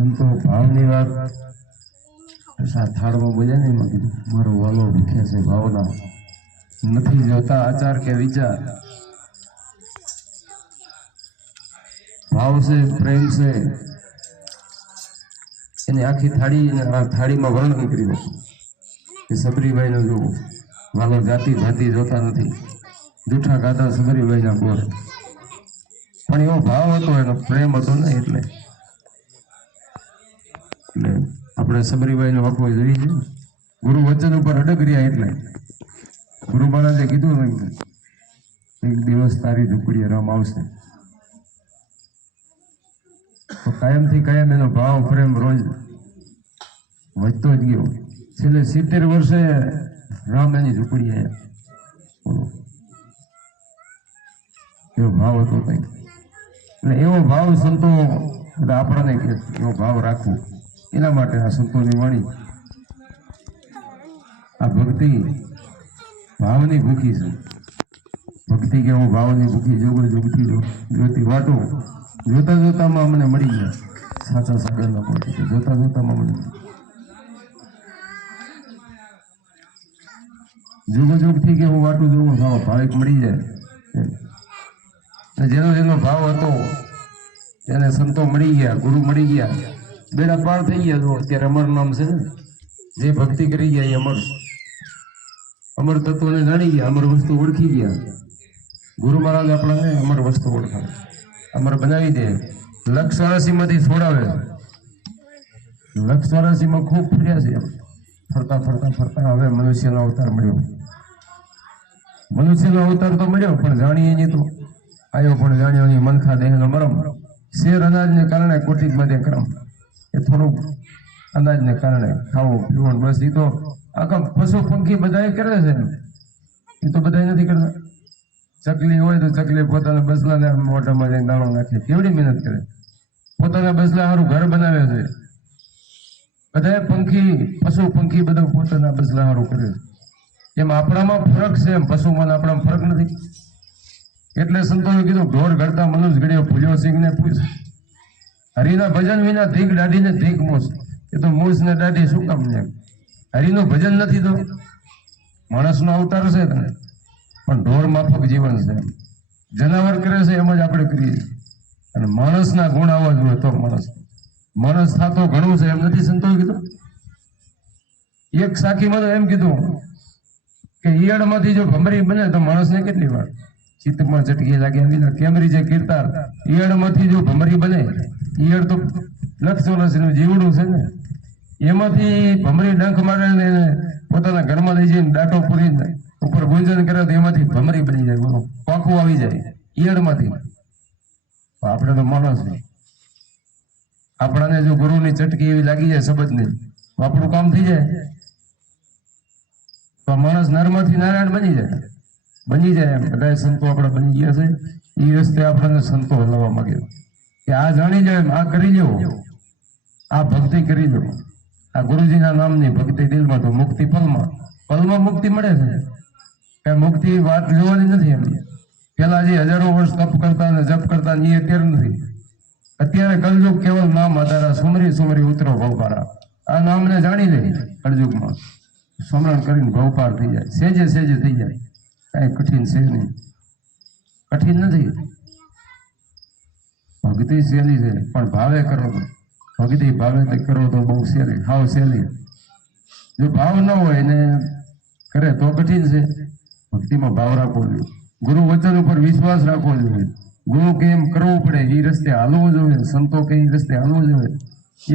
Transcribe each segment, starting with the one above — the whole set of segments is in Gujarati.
સંતો ભાવની વાત થાળમાં બોલ્યા ને એમાં કીધું મારો વાલો ભૂખ્યા છે ભાવના નથી જોતા આચાર કે વિચાર ભાવ છે પ્રેમ છે એની આખી થાળીમાં વર્ણન કર્યું કે સબરીબાઈ નો જોવો વાલો જાતિ ભાતિ જોતા નથી જૂઠા ગાતા સબરીબાઈના બોર પણ એવો ભાવ હતો એનો પ્રેમ હતો ને એટલે આપણે સબરીબાઈનો વાંકવો જોઈ છે ગુરુ વચન ઉપર અડગ રહ્યા એટલે ગુરુ મહારાજે કીધું ને એક દિવસ તારી ઝૂંપડીએ રામ આવશે તો કાયમથી કાયમ એનો ભાવ પ્રેમ રોજ વધતો જ ગયો છેલ્લે 70 વર્ષે રામ એની ઝૂંપડી આવ્યા બોલો એવો ભાવ હતો કંઈક એટલે એવો ભાવ સંતો આપણને કે એવો ભાવ રાખવો એના માટે આ સંતોની વાણી આ ભક્તિ ભાવની ભૂખી છે ભક્તિ કેવો ભાવની ભૂખી જોગળ જોગતી જોતી વાટો જોતા જોતામાં અમને મળી ગયા સાચા સગનના પહોંચી જોતા જોતામાં મને જોગ જોગથી કે હું વાટું જોઉં ભાવિક મળી જાય જેનો જેનો ભાવ હતો એને સંતો મળી ગયા ગુરુ મળી ગયા બેડા પાર થઈ ગયા તો અત્યારે અમર નામ છે ને જે ભક્તિ કરી ગયા એ અમર તત્વને જાણી ગયા અમર વસ્તુ ઓળખી ગયા ગુરુ મહારાજ આપણને અમર વસ્તુ ઓળખાવે અમર બનાવી દે લક્ષ 84 માંથી છોડાવે લક્ષ 84 માં ખૂબ ફર્યા છે ફરતા ફરતા ફરતા હવે મનુષ્યનો અવતાર મળ્યો મનુષ્યનો અવતાર તો મળ્યો પણ જાણીએ નહીં તો આવ્યો પણ જાણ્યો નહીં મનખા દેહનો મરમ શેર અનાજને કારણે કોટિક બધે ક્રમ એ થોડુંક અનાજને કારણે ખાવું પીવું બસ એ તો આખા પશુ પંખી બધા કરે છે એ તો બધા નથી કરતા ચકલી હોય તો ચકલી પોતાના બસલાને મોઢામાં જઈને દાણો નાખે કેવડી મહેનત કરે પોતાના બસલા સારું ઘર બનાવે છે બધા પંખી પશુ પંખી બધા પોતાના બસલા સારું કરે છે એમ આપણામાં ફરક છે એમ પશુમાં આપણામાં ફરક નથી એટલે સંતોએ કીધું ઢોર ઘડતા મનુષ્ય ઘડ્યો ભૂલ્યો સિંહ ને પૂછ હરિના ભજન વિના ધીક દાઢી ને ધીક મૂસ એ તો મૂસ ને દાઢી શું કામ ને હરિનું ભજન નથી તો માણસનો અવતાર છે તને પણ ઢોર માફક જીવન છે જનાવર કરે છે એમ જ આપણે કરીએ અને માણસના ગુણ આવવા જોઈએ તો માણસ થતો ઘણું છે એમ નથી સંતોએ કીધું એક સાખીમાં તો એમ કીધું કે ઈયળમાંથી જો ભમરી બને તો માણસને કેટલી વાર ચિત્તમાં ચટકી લાગે આવી કેમરી જે કીર્તાર ઈયળમાંથી જો ભમરી બને ઈયળ તો લક્ષ વર્ષનું જીવડું છે ને એમાંથી ભમરી ડંખ મારે ને પોતાના ઘરમાં લઈ જઈને દાંટો પૂરીને ઉપર ગુંજન કરે તો એમાંથી ભમરી બની જાય બોલો પાંખું આવી જાય ઈયળમાંથી આપણે તો માણસ છે આપણાને જો ગુરુની ચટકી એવી લાગી જાય શબ્દની તો આપણું કામ થઈ જાય તો માણસ નરમાંથી નારાયણ બની જાય એમ બધા સંતો આપણા બની ગયા છે એ રસ્તે આપણને સંતો હલાવવા માંગે કે આ જાણી જાય આ કરી લો આ ભક્તિ કરી લો આ ગુરુજીના નામની ભક્તિ દિલમાં તો મુક્તિ પલમાં મુક્તિ મળે છે કઈ મુક્તિ વાત જોવાની નથી એમ પેલા જે હજારો વર્ષ તપ કરતા અને જપ કરતા એ અત્યારે નથી અત્યારે કલયુગ કેવલ નામ આધારા સુમરી સુમરી ઉતરો ભવપારા આ નામને જાણી લે કલયુગમાં સ્મરણ કરીને ભવપાર થઈ જાય સેજે સેજે થઈ જાય કઈ કઠિન છે નહીં કઠિન નથી ભક્તિ સહેલી છે પણ ભાવે કરો તો ભક્તિ ભાવે કરો તો બહુ સહેલી હાવ સહેલી જો ભાવ ન હોય ને કરે તો કઠિન છે ભક્તિમાં ભાવ રાખવો જોઈએ ગુરુ વચન ઉપર વિશ્વાસ રાખવો જોઈએ ગુરુ કેમ કરવું પડે એ રસ્તે હાલવું જોઈએ સંતો કે એ રસ્તે હાલવું જોઈએ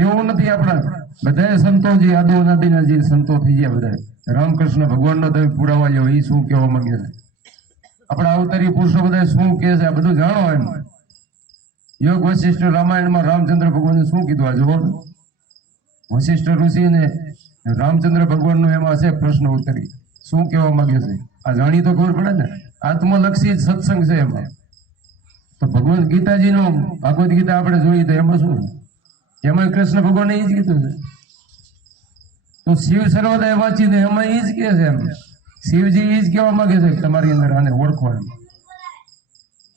એવું નથી આપણા બધા સંતો જે આદો નદીના જે સંતો થઈ ગયા બધા રામકૃષ્ણ ભગવાનનો તમે પુરાવા લ્યો એ શું કહેવા માંગે છે આપણા અવતારી પુરુષો બધા શું કહે છે આ બધું જાણો એમ યોગ વશિષ્ઠ રામાયણમાં રામચંદ્ર ભગવાને શું કીધું આ જુઓ વશિષ્ઠ ઋષિને રામચંદ્ર ભગવાનનું એમાં છે પ્રશ્ન ઉત્તરી શું કહેવા માંગે છે આ જાણી તો ખબર પડે ને આત્મલક્ષી સત્સંગ છે એમાં તો ભગવદ ગીતાજીનો ભાગવદ ગીતા આપણે જોઈએ તો એમાં શું એમાં કૃષ્ણ ભગવાને એ જ કીધું છે તો શિવ સર્વદય વાંચી દે એમાં એ જ કહે છે એમ શિવજી એ જ કહેવા માંગે છે તમારી અંદર આને ઓળખો એમ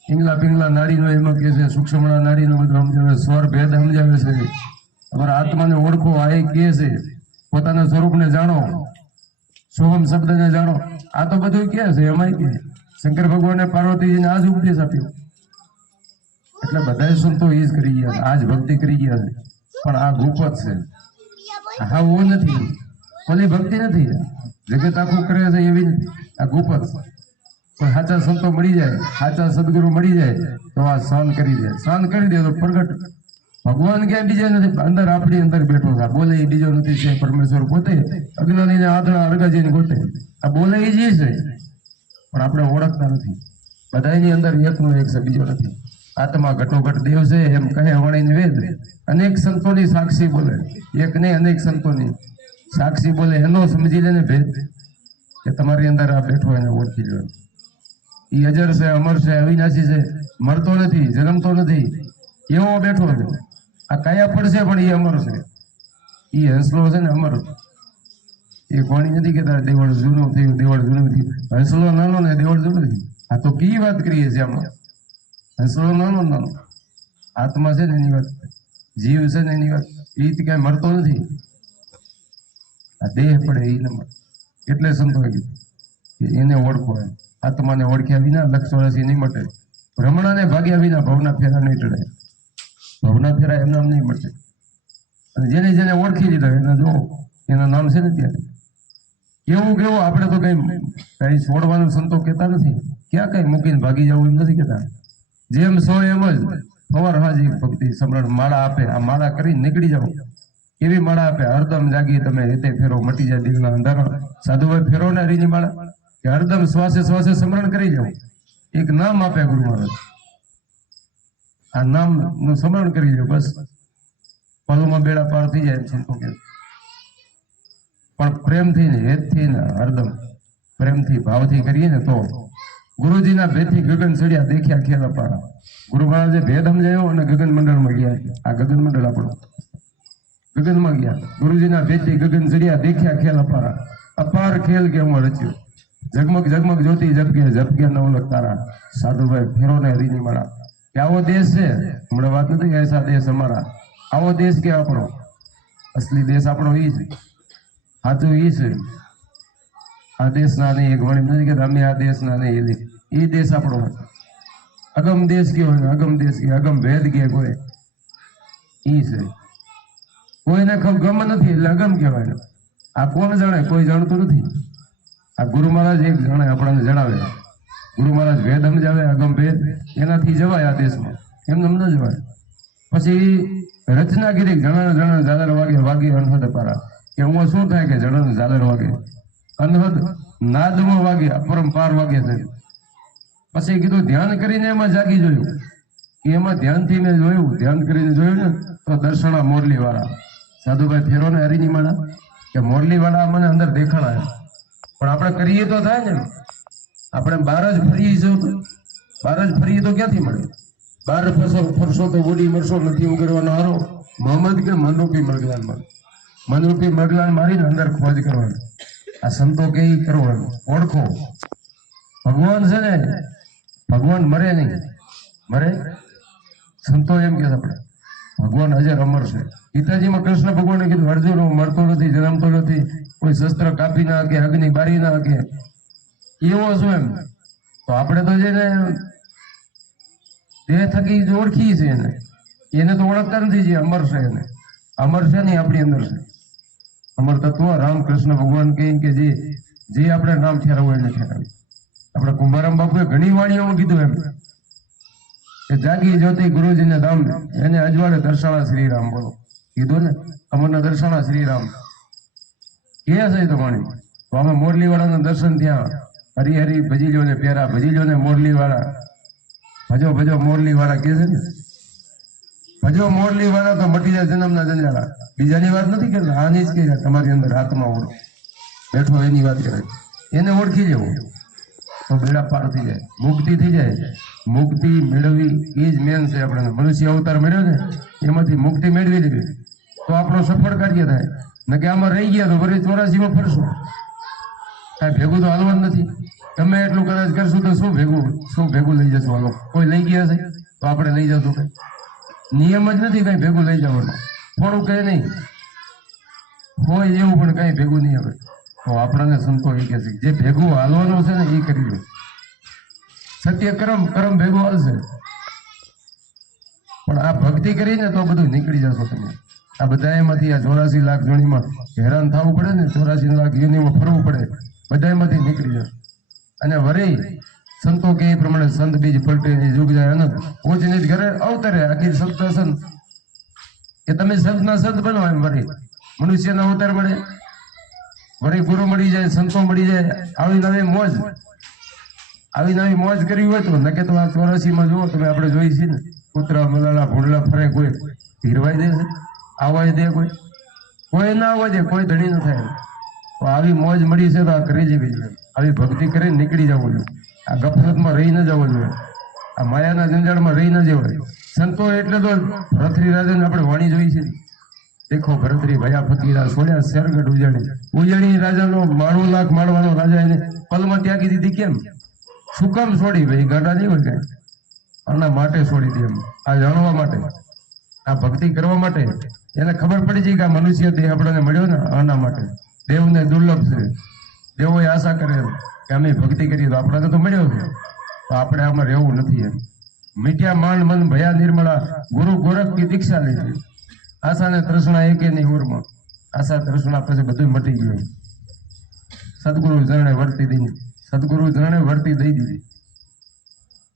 પિંગલા પિંગલા નાડીનો એમાં કહે છે સૂક્ષ્મણા નાડીનો બધું સમજાવે સ્વર ભેદ સમજાવે છે તમારા આત્માને ઓળખો. આ એક કે છે પોતાના સ્વરૂપને જાણો, સોહમ શબ્દને જાણો. આ તો બધું કે છે એમાં કે શંકર ભગવાને પાર્વતીજીને આ જ ઉપદેશ આપ્યો. એટલે બધા સંતો એ જ કરી ગયા, આ જ ભક્તિ કરી ગયા છે. પણ આ ગુપત છે, હા ઓ નથી, ઓલી ભક્તિ નથી. જગત આખું કરે છે એવી નથી, આ ગુપત છે. પણ સાચા સંતો મળી જાય, સાચા સદગુરુ મળી જાય તો આ સહન કરી દે. સહન કરી દે તો પ્રગટ ભગવાન ક્યાંય બીજા નથી, અંદર આપણી અંદર બેઠો છે. બોલે એ બીજો નથી, છે પરમેશ્વર પોતે. અજ્ઞાનીને આંધળા અરગાજીને ગોતે. આ બોલે એ જ છે, પણ આપણે ઓળખતા નથી. બધાની અંદર એકનો એક છે, બીજો નથી. આત્મા ઘટોઘટ દેવ છે એમ કહે વણીને વેદ. અનેક સંતોની સાક્ષી બોલે, એક નહીં અનેક સંતોની સાક્ષી બોલે. એનો સમજી લે ને ભેદ કે તમારી અંદર આ બેઠો એને ઓળખી લો. એ અજર છે, અમર છે, અવિનાશી છે, મરતો નથી, જન્મતો નથી, એવો બેઠો છે. આ કયા પડશે પણ એ અમર છે. એ હંસલો છે ને અમર. એ કોણી નથી કેતા દેવળ જૂનું થયું, દેવળ જૂનું થયું. હંસલો નાનો ને દેવળ જૂનું થયું. આ તો કી વાત કરીએ છીએ આમાં. હંસલો નાનો નાનો આત્મા છે ને એની વાત, જીવ છે ને એની વાત. એ કઈ મરતો નથી. આ દેહ પડે એ ન મળે. એટલે સંતો કીધું કે એને ઓળખો. આત્માને ઓળખ્યા વિના લક્ષ વર્ષી નહીં મટે. ભ્રમણાને ભાગ્યા વિના ભવના ફેરા નહીં ટળે. ભવના ફેરા એમને નહીં મળશે. અને જેને જેને ઓળખી લીધા એને જો એના નામ છે ને ત્યારે કેવું કેવું. આપણે તો કઈ છોડવાનું સંતો કહેતા નથી. ક્યાં કઈ મૂકીને ભાગી જવું એમ નથી કહેતા. જેમ સો એમ જ સવાર હાજી ભક્તિ સમરણ માળા આપે. આ માળા કરીને નીકળી જાવ એવી માળા આપે. હરદમ જાગી તમે હેતે ફેરો, મટી જાય દિલના અંધારા. સાધુભાઈ ફેરો ને હરીની માળા કે હરદમ શ્વાસે શ્વાસે સ્મરણ કરી જાવ. એક નામ આપે ગુરુ મહારાજ, આ નામ નું સ્મરણ કરી જાવ. બસ પલોમાં બેડા પાર થઈ જાય સંતો કે. પણ પ્રેમથી ને હેતથી ને હરદમ પ્રેમથી ભાવથી કરીએ ને તો ગુરુજીના ભેદથી ગગન ચડ્યા દેખ્યા ખેલ અપારા. ગુરુ મહારાજે ભેદ સમજાયો અને ગગન મંડળમાં ગયા. આ ગગન મંડળ આપણો ગગનમાં ગયા. ગુરુજીના ભેદથી ગગન ચડ્યા દેખ્યા ખેલ અપારા. અપાર ખેલ કે હું રચ્યો. ઝગમગ ઝગમગ જ્યોતિ ઝબકે ઝબકે નવલક તારા. સાધુભાઈ ફેરો ને હરીની માળા કે આવો દેશ છે. હમણાં વાત નથી એસા દેશ અમારા. આવો દેશ કે આપણો અસલી દેશ આપણો ઈ છે, સાચું ઈ છે. આ દેશના નહીં એક વણી નથી કે અમે આ દેશના નહીં, એ દેશ આપણો અગમ દેશ કયો હોય, અગમ દેશ કે અગમ ભેદ કે કોઈ ઈ છે. કોઈને ગમ નથી એટલે અગમ કહેવાય. આ કોણ જાણે? કોઈ જાણતું નથી. આ ગુરુ મહારાજ એક જાણે, આપણને જણાવે. ગુરુ મહારાજ ભેદ સમજાવે, અગમ ભેદ. એનાથી જવાય આ દેશમાં, એમને ન જવાય. પછી રચનાગીરી જણા જણા ઝાલર વાગે વાગે અનહદ પારા કે હું શું થાય કે જણા ઝાલર વાગે અનહદ નાદમાં વાગે અપરંપાર વાગે છે. પછી કીધું ધ્યાન કરીને એમાં જાગી જોયું કે એમાં ધ્યાનથી મેં જોયું, ધ્યાન કરીને જોયું ને તો દર્શના મોરલી વાળા. સાધુભાઈ ફેરો ને હરીની માળા કે મોરલી વાળા મને અંદર દેખાણા. પણ આપણે કરીએ તો થાય ને. આપણે બહાર જ ફરીએ છો, બહાર જ ફરીએ તો ક્યાંથી મળે? બહાર ફરશો તો ઓડી મરશો, નથી ઉગરવાનો હારો. મોહમ્મદ કે મનરૂપી મરગલાન મારે, મનરૂપી મરગલાન મારીને અંદર ખોજ કરવાની. આ સંતો કે કરવાનું. ઓળખો ભગવાન છે ને, ભગવાન મરે નહીં. મરે? સંતો એમ કે આપણે ભગવાન અજર અમર છે. ગીતાજીમાં કૃષ્ણ ભગવાને કીધું અર્જુન હું મરતો નથી, જન્મતો નથી, કોઈ શસ્ત્ર કાપી ના હકે, અગ્નિ બારી ના હકે, એવો શું એમ? તો આપણે તો જેને દેહ થકી જ ઓળખીએ છીએ એને તો ઓળખતા નથી. જે અમર છે એને અમર છે ને આપણી અંદર છે. અમર તત્વ રામકૃષ્ણ ભગવાન કહે કે જે આપણે નામ ઠેરવું એને ઠેરાવી. આપણે કુંભારામ બાપુએ ઘણી વાણીઓમાં કીધું એમ કે જાગી જ્યોતિ ગુરુજીને ધામ એને અજવાળે દર્શાણા શ્રીરામ. બોલો કીધું ને, અમરના દર્શાણા શ્રીરામ કે છે તો વાણી. તો અમે મોરલી વાળાના દર્શન ત્યાં હરી હરી ભજી લો ને પ્યારા, ભજી લો ને મોરલી વાળા, ભજો ભજો મોરલી વાળા કે છે ને. ભજો મોરલી વાળા તો મટી જાય જન્મના જંજાળા. બીજાની વાત નથી કરતા, આની જ કે તમારી અંદર આત્મા ઓળો બેઠો એની વાત કરે. એને ઓળખી લેવું તો બેડા પાર થઈ જાય, મુક્તિ થઈ જાય. મુક્તિ મેળવવી એ જ મેન છે. આપણે મનુષ્ય અવતાર મેળવ્યો ને એમાંથી મુક્તિ મેળવી લેવી તો આપણો સફળ કાર્ય થાય. ન કે આમાં રહી ગયા તો વળી 84માં ફરશું, કાંઈ ભેગું તો હાલવાનું નથી. તમે એટલું કદાચ કરશું તો શું ભેગું લઈ જશું? હાલો કોઈ લઈ ગયા છે તો આપણે લઈ જશું. નિયમ જ નથી કઈ ભેગું લઈ જવાનું. થોડું કહે નહીં હોય એવું પણ કઈ ભેગું નહીં આવે. તો આપણને સંતો એ કહે છે જે ભેગું હાલવાનું છે ને એ કરી લે. સત્ય કર્મ કર્મ ભેગું હાલશે, પણ આ ભક્તિ કરીને તો બધું નીકળી જશો તમે. આ બધા એમાંથી આ 84 લાખ જોડીમાં હેરાન થવું પડે ને, 84 લાખ યુનિમાં ફરવું પડે, બધા એમાંથી નીકળી જશે. અને વરી સંતો કે એ પ્રમાણે સંત બીજ પલટે યુગ જાય અનંત ઓચની ઘરે અવતરે આખી સંત સંત કે તમે સંતના સંત બનો. એમ વરી મનુષ્યના અવતાર મળે, વળી ગુરુ મળી જાય, સંતો મળી જાય. આવી નવી મોજ કરવી હોય તો નકે તો આ 84માં જુઓ તમે, આપણે જોઈ છીએ ને કૂતરા મલાલા ભૂંડલા ફરે, કોઈ હીરવાઈ દે છે? આવવા દે? કોઈ ના આવવા દે, કોઈ ધણી ન થાય. તો આવી મોજ મળી છે તો આ કરી જેવી છે. આવી ભક્તિ કરીને નીકળી જવું જોઈએ. આ ગફલતમાં રહી ન જવું જોઈએ, આ માયાના જંજાળમાં રહી ન જવાય. સંતો એટલે તો ભરતરી રાજાને આપણે વાણી જોઈ છે. દેખો ભરતરી ભયા ફકીરા છોડ્યા શેરગઢ ઉજાણી રાજાનો 92 લાખ માળવાનો રાજા એને પલમાં ત્યાગી દીધી. કેમ? શું કામ છોડી? ભાઈ ગાડા નહીં હોય કઈ, આના માટે છોડી દે. એમ આ જાણવા માટે, આ ભક્તિ કરવા માટે. એને ખબર પડી છે કે આ મનુષ્ય દેહ આપણને મળ્યો ને આના માટે. દેવને દુર્લભ છે, દેવો આશા કરે કે અમે ભક્તિ કરીએ તો આપણને તો મળ્યો છે, તો આપણે આમાં રહેવું નથી. એમ મીઠ્યા માંડ મન ભયા નિર્મળા ગુરુ ગોરખ की દીક્ષા લીધી. આશા ને તૃષ્ણા એકે ની ઉરમાં, આશા તૃષ્ણા પછી બધું મટી ગયું. સદગુરુ જરણે વર્તી દઈ, સદગુરુ જરણે વર્તી દઈ દીધી.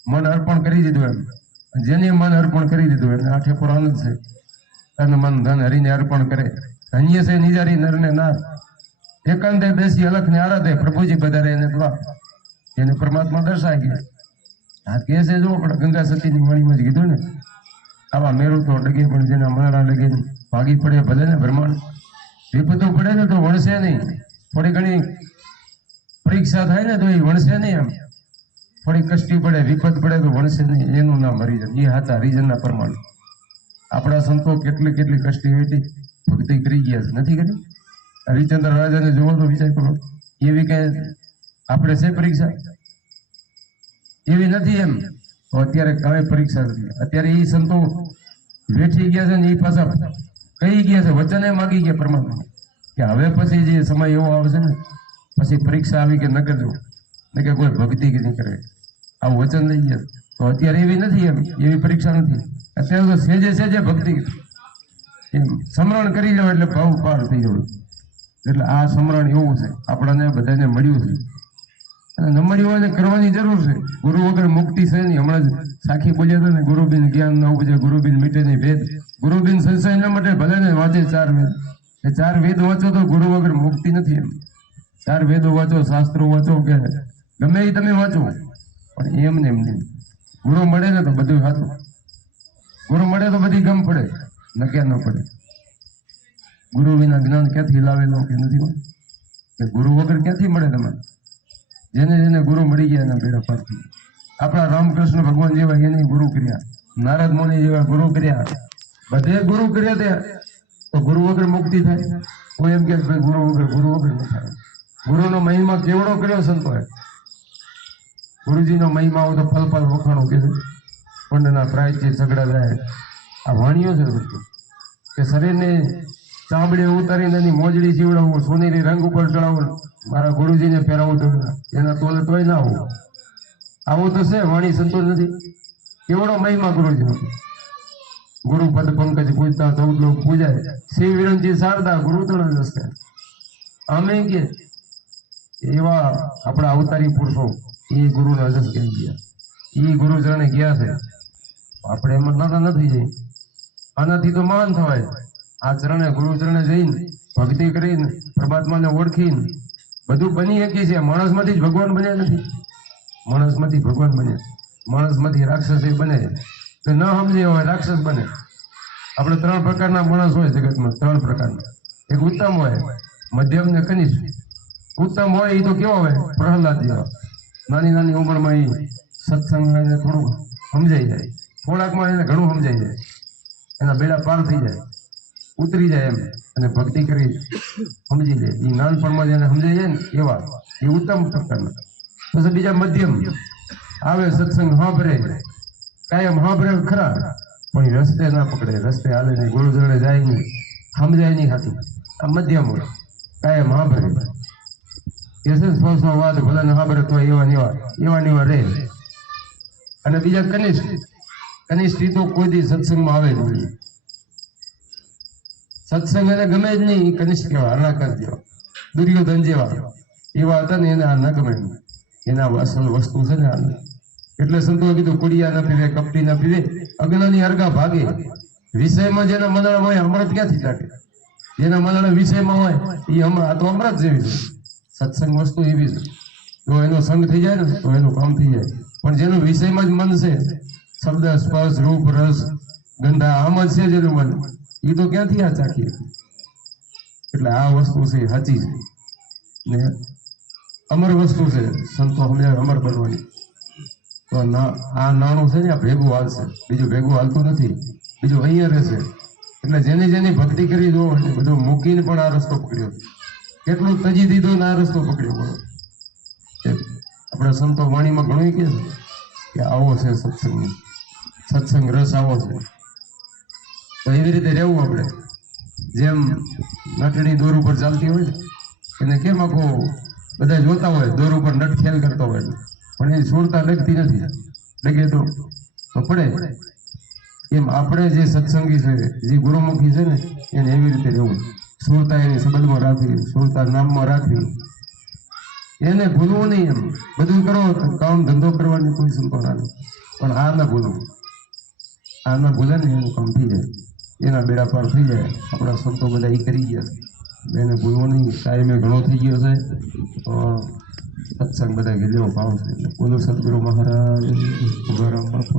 મન અર્પણ કરી દીધું. એમ જેને મન અર્પણ કરી દીધું એને આઠે પર આનંદ છે. તન મન ધન હરીને અર્પણ કરે, ધન્ય છે નિજારી નરને નાર. એકાંતે બેસી અલખ ને આરાધે, પ્રભુજી બધારે એને દ્વાર. એને પરમાત્મા દર્શાય ગયા. આ કે છે જો પણ ગંગા સતીની વાણીમાં જ કીધું ને, આવા મેરુ તો ડગે પણ જેના મનડા ડગે ભાગી પડે ભલે ને બ્રહ્માંડ. વિપતો પડે ને તો વણશે નહીં. થોડી ઘણી પરીક્ષા થાય ને તો એ વણશે નહીં. એમ થોડી કષ્ટી પડે, વિપત પડે તો વણશે નહીં. એનું નામ હરિજન. એ હાથા હરિજનના પ્રમાણ. આપણા સંતો કેટલી કષ્ટી વેઠી ભક્તિ કરી ગયા છે, નથી કરી? હરિચંદ્ર રાજાને જોવો તો વિચાર કરો, એવી કઈ આપણે છે પરીક્ષા? એવી નથી. એમ તો અત્યારે હવે પરીક્ષા નથી. અત્યારે એ સંતો વેઠી ગયા છે ને એ પાછા કહી ગયા છે, વચને માગી ગયા પરમાત્મા કે હવે પછી જે સમય એવો આવશે ને પછી પરીક્ષા આવી કે ન કરજો, ને કે કોઈ ભક્તિ નહીં કરે, આવું વચન લઈ ગયા. તો અત્યારે એવી નથી. એમ એવી પરીક્ષા નથી. અત્યારે તો સેજે ભક્તિ એમ સમરણ કરી લો એટલે ભાવ પાર થઈ જવું. એટલે આ સમરણ એવું છે, આપણને બધાને મળ્યું છે. અને ન મળ્યું હોય ને કરવાની જરૂર છે. ગુરુ વગર મુક્તિ છે નહીં. હમણાં જ સાખી બોલ્યા હતા ને, ગુરુબિન જ્ઞાન ન ઉપજે, ગુરુબિન મીટે નહીં ભેદ, ગુરુબિન સંશય ન મટે ભલે ને વાંચે 4 વેદ. એ 4 વેદ વાંચો તો ગુરુ વગર મુક્તિ નથી. એમ 4 વેદો વાંચો, શાસ્ત્રો વાંચો, કે ગમે એ તમે વાંચો, પણ એમ ને એમ નહીં. ગુરુ મળે ને તો બધું સાચું. ગુરુ મળે તો બધી ગમ પડે, ન ક્યાં ન પડે. ગુરુ વિના જ્ઞાન ક્યાંથી લાવેલો કે નથી? કે ગુરુ વગર ક્યાંથી મળે તમારે? જેને જેને ગુરુ મળી ગયા એના બેડા પાર થઈ. આપણા રામકૃષ્ણ ભગવાન જેવા એને ગુરુ કર્યા, નારદ મુનિ જેવા ગુરુ કર્યા, બધે ગુરુ કર્યા. ત્યાં તો ગુરુ વગર મુક્તિ થાય? કોઈ એમ કે ગુરુ વગર ન થાય. ગુરુનો મહિમા કેવડો કર્યો સંતોએ. ગુરુજીનો મહિમા હોય તો ફલ વખાણો કે પંડના પ્રાયચિત ઝઘડા જાય. આ વાણીઓ છે કે શરીરને ચામડી ઉતારીને એની મોજડી સીવડાવું, સોનેરી રંગ ઉપર ચડાવું, મારા ગુરુજીને પહેરાવું તો એના તોલે તોય ના આવું. આવું તો છે વાણી સંતોષ નથી. કેવડો મહિમા ગુરુજીનો. ગુરુ પદ પંકજ પૂજતા 14 લોક પૂજાય, શિવ વિરંજી શારદા ગુરુ તણ જશે. અમે કે એવા આપણા અવતારી પુરુષો એ ગુરુના જસ કહી ગયા. એ ગુરુ ચરણે ગયા છે. આપણે એમાં નાના નથી જઈ. આનાથી તો મહાન થવાય. આ ચરણે ગુરુ ચરણે જઈને ભક્તિ કરીને પરમાત્માને ઓળખીને બધું બની શકી છે. માણસમાંથી જ ભગવાન બન્યા નથી. માણસમાંથી ભગવાન બન્યા. માણસમાંથી રાક્ષસ બને તો ન સમજે હોય રાક્ષસ બને. આપણે 3 પ્રકારના માણસ હોય જગતમાં. 3 પ્રકારના. એક ઉત્તમ હોય, મધ્યમ ને કનિષ્ઠ. ઉત્તમ હોય એ તો કેવો હોય? પ્રહલાદ જેવા. નાની ઉંમરમાં એ સત્સંગ થોડુંક સમજાઈ જાય, થોડાકમાં એને ઘણું સમજાઈ જાય, એના બેડા પાર થઈ જાય, ઉતરી જાય એમ, અને ભક્તિ કરી સમજી જાય. એ નાનપણમાં જેને સમજાઈ જાય ને એવા એ ઉત્તમ પ્રકારના. પછી બીજા મધ્યમ આવે, સત્સંગ સાંભળે, કાયમ સાંભળે ખરા, પણ એ રસ્તે ના પકડે, રસ્તે હાલે નહીં, ગોળઝડે જાય નહીં, સમજાય નહીં ખાતું. આ મધ્યમ હોય, કાયમ સાંભળે એ છે 100 વાત ભલે ને સાંભળે તો એવા ને રહે. અને બીજા કનિષ્ઠ તો કોઈ દી સત્સંગમાં આવે જ નહીં. સત્સંગ એને ગમે જ નહીં. કનિષ્ઠ કેવા હરણાકર જેવા, દુર્યોધન જેવા એવા હતા ને એને આ ન ગમે. એના અસલ વસ્તુ છે ને આ. એટલે સંતોએ કીધું કુડિયા ન પીવે, કપટી ન પીવે, અજ્ઞાની અરગા ભાગે. વિષયમાં જેના મનળ હોય અમૃત ક્યાંથી લાગે? જેના મનળ વિષયમાં હોય એ આ તો અમૃત જેવી છે. સત્સંગ વસ્તુ એવી છે, જો એનો સંગ થઈ જાય ને તો એનું કામ થઈ જાય. પણ જેનું વિષયમાં જ મન છે, શબ્દ સ્પર્શ રૂપ રસ ગંધા આમ જ છે જેનું મન, એ તો ક્યાંથી આ ચાખીએ? એટલે આ વસ્તુ છે સાચી છે ને અમર વસ્તુ છે. સંતો સમજાય અમર બનવાની. તો આ નાણું છે ને આ ભેગું હાલશે, બીજું ભેગું હાલતું નથી, બીજું અહીંયા રહેશે. એટલે જેની ભક્તિ કરી દો બધું મૂકીને પણ આ રસ્તો પકડ્યો, કેટલું તજી દીધું ને આ રસ્તો પકડ્યો. બોલો, આપણે સંતો વાણીમાં ઘણું કહે કે આવો છે સત્સંગ રસ આવો છે. તો એવી રીતે રહેવું આપણે. જેમ નટડી દોર ઉપર ચાલતી હોય ને, એને કેમ આખો બધા જોતા હોય દોર ઉપર નટ ખેલ કરતો હોય, પણ એ છોડતા ડગતી નથી. ડગે તો પડે. એમ આપણે જે સત્સંગી છે, જે ગુરુમુખી છે ને, એને એવી રીતે રહેવું. સુરતા એની સંબંધમાં રાખવી, સુરતા નામમાં રાખવી, એને ભૂલવું નહીં. એમ બધું કરો, કામ ધંધો કરવાની કોઈ સંતો ના, પણ આ ના ભૂલવું. આ ના ભૂલે ને એનું કામ થઈ જાય, એના બેડા પાર થઈ જાય. આપણા સંતો બધા એ કરી ગયા, એને ભૂલવું નહીં. ટાઈમે ઘણો થઈ ગયો છે તો સત્સંગ બધા ગયેલો ભાવ છે. એટલે બોલો સદગુરુ મહારાજ, ઉભારામ બાપુ,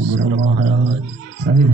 ઉભારામ મહારાજ સાહેબ.